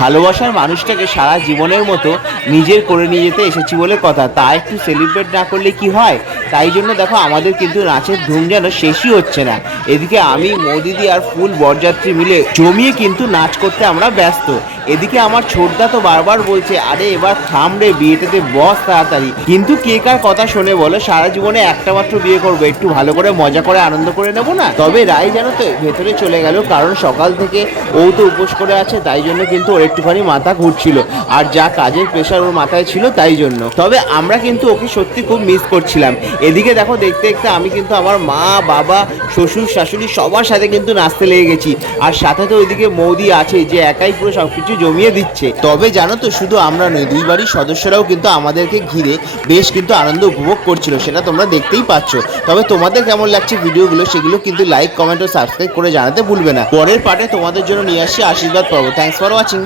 ভালোবাসার মানুষটাকে সারা জীবনের মতো নিজের করে নিয়ে যেতে এসেছি বলে কথা, তা একটু সেলিব্রেট না করলে কি হয়? তাই জন্য দেখো আমাদের কিন্তু নাচের ধুম যেন শেষই হচ্ছে না। এদিকে আমি মোদিদি আর ফুল বরযাত্রী মিলে জমিয়ে কিন্তু নাচ করতে আমরা ব্যস্ত। এদিকে আমার ছোটদা তো বারবার বলছে, আরে এবার থাম রে, বিয়েটাতে বস তাড়াতাড়ি। কিন্তু কে কার কথা শোনে বলো? সারা জীবনে একটা মাত্র বিয়ে করবো, একটু ভালো করে মজা করে আনন্দ করে নেবো না? তবে রাই জানো তো ভেতরে চলে গেল, কারণ সকাল থেকে ও তো উপোস করে আছে, তাই জন্য কিন্তু ওর একটুখানি মাথা ঘুরছিল, আর যা কাজের প্রেশার ওর মাথায় ছিল তাই জন্য। তবে আমরা কিন্তু ওকে সত্যি খুব মিস করছিলাম। এদিকে দেখো দেখতে দেখতে আমি কিন্তু আমার মা, বাবা, শ্বশুর, শাশুড়ি সবার সাথে কিন্তু নাচতে লেগে গেছি। আর সাথে তো ওইদিকে মৌদি আছে, যে একাই পুরো সবকিছু জমিয়ে দিচ্ছে। তবে জানো তো শুধু আমরা নই, দুই বাড়ির সদস্যরাও কিন্তু আমাদেরকে ঘিরে বেশ কিন্তু আনন্দ উপভোগ করছিল, সেটা তোমরা দেখতেই পাচ্ছ। তবে তোমাদের কেমন লাগছে ভিডিওগুলো, সেগুলো কিন্তু লাইক, কমেন্ট ও সাবস্ক্রাইব করে জানাতে ভুলবে না। পরের পার্টে তোমাদের জন্য নিয়ে আসছি আশীর্বাদ পর্ব। Thanks for watching.